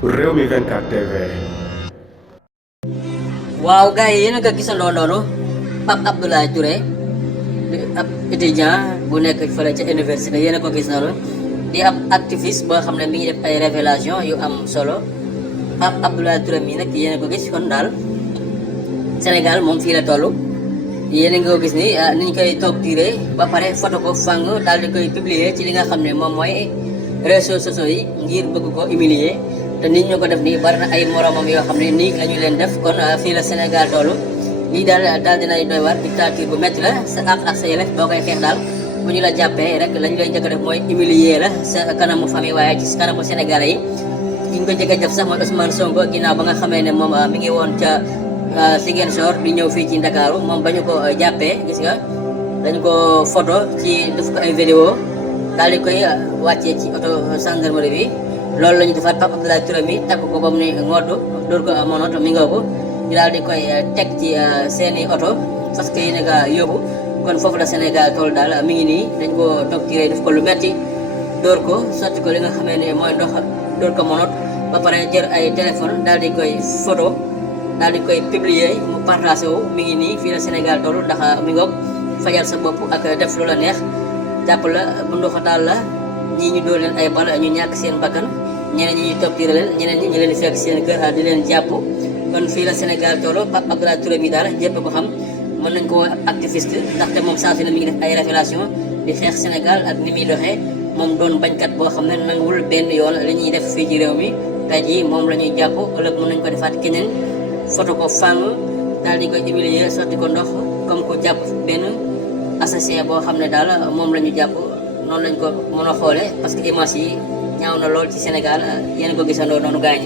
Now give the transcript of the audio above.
Rewmi 24 TV. Wow gars yi yéen a ko gisandoo noonu Pape Abdoulaye Touré di ab étudiant bu nekk fële ca université yéen a ko gis noonu di ab activiste boo xam ne mi ngi def ay révélation yu am solo Pape Abdoulaye Touré mii nag yéen a ko gis kon daal Sénégal moom fii la toll yéen a ngi ko gis ni ni ñu koy toog tiré ba pare photo ko fang daal di koy publier ci li nga xam ne moom mooy réseaux sociaux yi ngir bëgg ko humilier te nit ñu ko def nii bari na ay moromam yoo xam ne nii la ñu leen def kon fii la Sénégal toll lii daal dinay doy war dictature bu métti la sa àq ak sa yelleef boo koy xeex daal bu ñu la jàppee rek la ñu lay njëkk a def mooy humilier la sa kanamu famille waaye ci kanamu Sénégalais yi ki ñu ko njëkk a def sax mooy Ousmane Sonko ginnaaw ba nga xamee ne moom mi ngi woon ca Ziguinchor di ñëw fii ci Ndakaaru moom ba ñu ko jàppee gis nga dañu ko photo ci def ko ay vidéo daal di koy wàccee ci auto gendarmerie bi loolu la ñu defaat Pape Abdoulaye Touré mi takk ko ba mu ne ngoodu dóor ko amoon oto mi nga ko ñu daal di koy teg ci seeni oto parce que yéen a yóbbu kon foofu la Sénégal tool daal mi ngi nii dañ ko toog tiré def ko lu metti dóor ko sotti ko li nga xamee ne mooy ndox dóor ko monot ba pare jël ay téléphone daal di koy photo daal di koy publier mu partagé wu mi ngi nii fii la Sénégal toll ndax mi ngoog fajal sa bopp ak def lu la neex jàpp la bu ndoxataal la ñii ñu dóor leen ay bal ñu ñàkk seen bakkan ñeneen ñi ñuy topp tiré leen ñeneen ñi ñu leen di fekk seen kër di leen jàpp kon fii la Sénégal toll Pape Abdoulaye Touré mi daal ñëpp ko xam mën nañ ko activiste ndaxte moom saa su ne mi ngi def ay révélation di xeex Sénégal ak ni muy doxee moom doon bañkat boo xam ne nanguwul benn yoon li ñuy def fii ci réew mi tey jii moom la ñuy jàpp ëllëg mën nañ ko defaat keneen photo ko fang daal di koy humilier sotti ko ndox comme ko jàpp benn assassin boo xam ne daal moom la ñu jàpp noonu lañ ko mën a xoolee parce que image yi ñaaw na lool ci Sénégal yéen ko gisandoo noonu gaañ